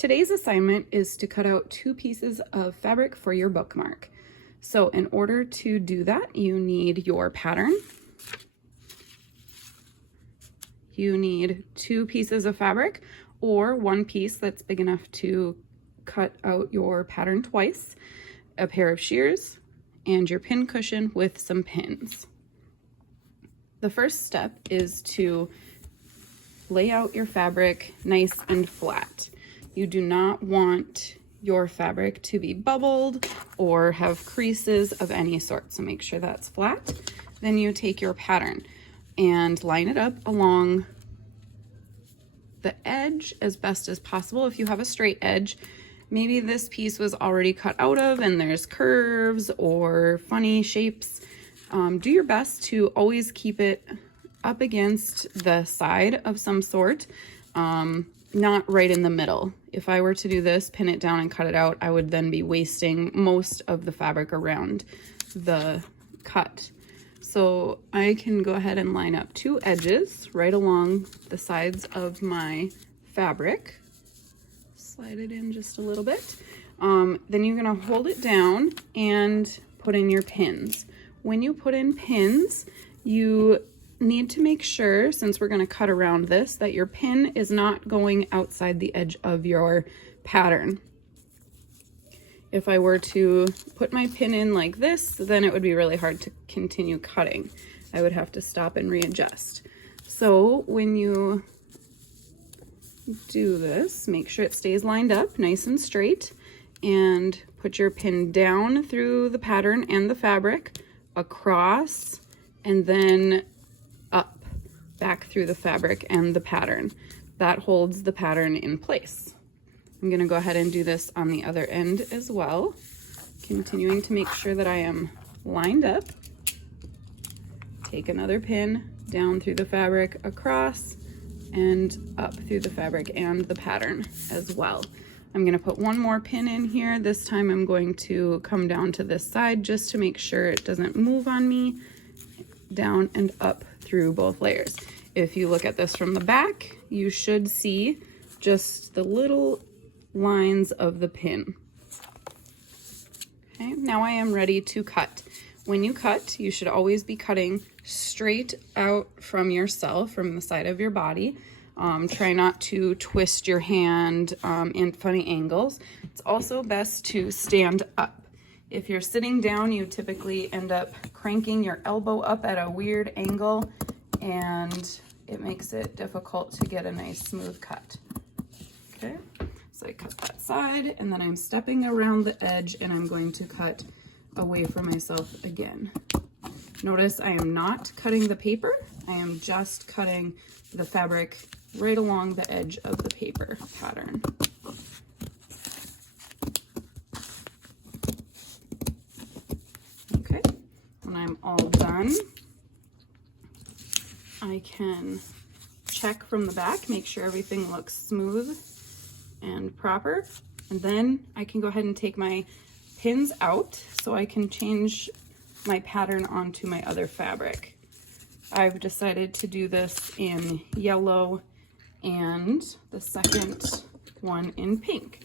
Today's assignment is to cut out 2 pieces of fabric for your bookmark. So in order to do that, you need your pattern. You need 2 pieces of fabric or 1 piece that's big enough to cut out your pattern twice, a pair of shears, and your pin cushion with some pins. The first step is to lay out your fabric nice and flat. You do not want your fabric to be bubbled or have creases of any sort, so make sure that's flat. Then you take your pattern and line it up along the edge as best as possible. If you have a straight edge, maybe this piece was already cut out of and there's curves or funny shapes. Do your best to always keep it up against the side of some sort, not right in the middle. If I were to do this, pin it down and cut it out, I would then be wasting most of the fabric around the cut. So I can go ahead and line up 2 edges right along the sides of my fabric. Slide it in just a little bit. Then you're gonna hold it down and put in your pins. When you put in pins, you need to make sure, since we're going to cut around this, that your pin is not going outside the edge of your pattern. If I were to put my pin in like this, then it would be really hard to continue cutting. I would have to stop and readjust. So when you do this, make sure it stays lined up nice and straight, and put your pin down through the pattern and the fabric, across, and then up, back through the fabric and the pattern. That holds the pattern in place. I'm gonna go ahead and do this on the other end as well, continuing to make sure that I am lined up. Take another pin down through the fabric, across, and up through the fabric and the pattern as well. I'm gonna put 1 more pin in here. This time I'm going to come down to this side just to make sure it doesn't move on me, down and up through both layers. If you look at this from the back, you should see just the little lines of the pin. Okay, now I am ready to cut. When you cut, you should always be cutting straight out from yourself, from the side of your body. Try not to twist your hand in funny angles. It's also best to stand up. If you're sitting down, you typically end up cranking your elbow up at a weird angle, and it makes it difficult to get a nice smooth cut. Okay, so I cut that side, and then I'm stepping around the edge, and I'm going to cut away from myself again. Notice I am not cutting the paper. I am just cutting the fabric right along the edge of the paper pattern. Okay, when I'm all done, I can check from the back, make sure everything looks smooth and proper, and then I can go ahead and take my pins out so I can change my pattern onto my other fabric. I've decided to do this in yellow and the second one in pink.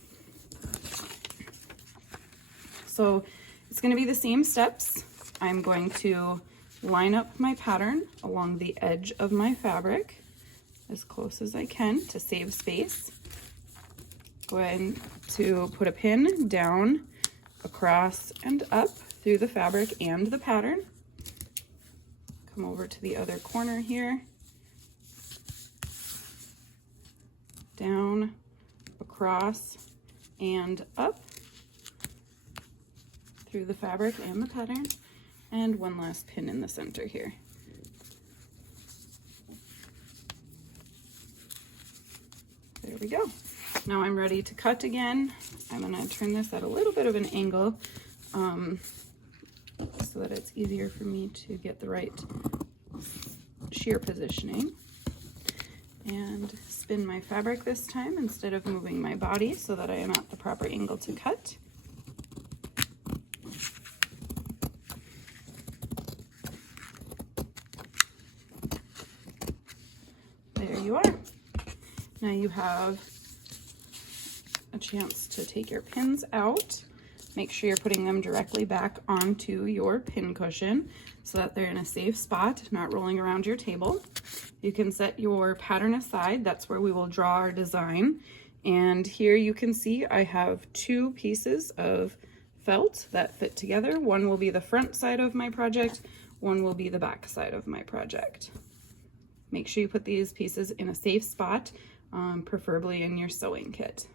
So it's going to be the same steps. I'm going to line up my pattern along the edge of my fabric as close as I can to save space. Go ahead to put a pin down, across, and up through the fabric and the pattern. Come over to the other corner here. Down, across, and up through the fabric and the pattern, and 1 last pin in the center here. There we go. Now I'm ready to cut again. I'm gonna turn this at a little bit of an angle so that it's easier for me to get the right shear positioning. And spin my fabric this time instead of moving my body so that I am at the proper angle to cut. There you are. Now you have a chance to take your pins out. Make sure you're putting them directly back onto your pin cushion so that they're in a safe spot, not rolling around your table. You can set your pattern aside. That's where we will draw our design. And here you can see I have 2 pieces of felt that fit together. One will be the front side of my project, one will be the back side of my project. Make sure you put these pieces in a safe spot, preferably in your sewing kit.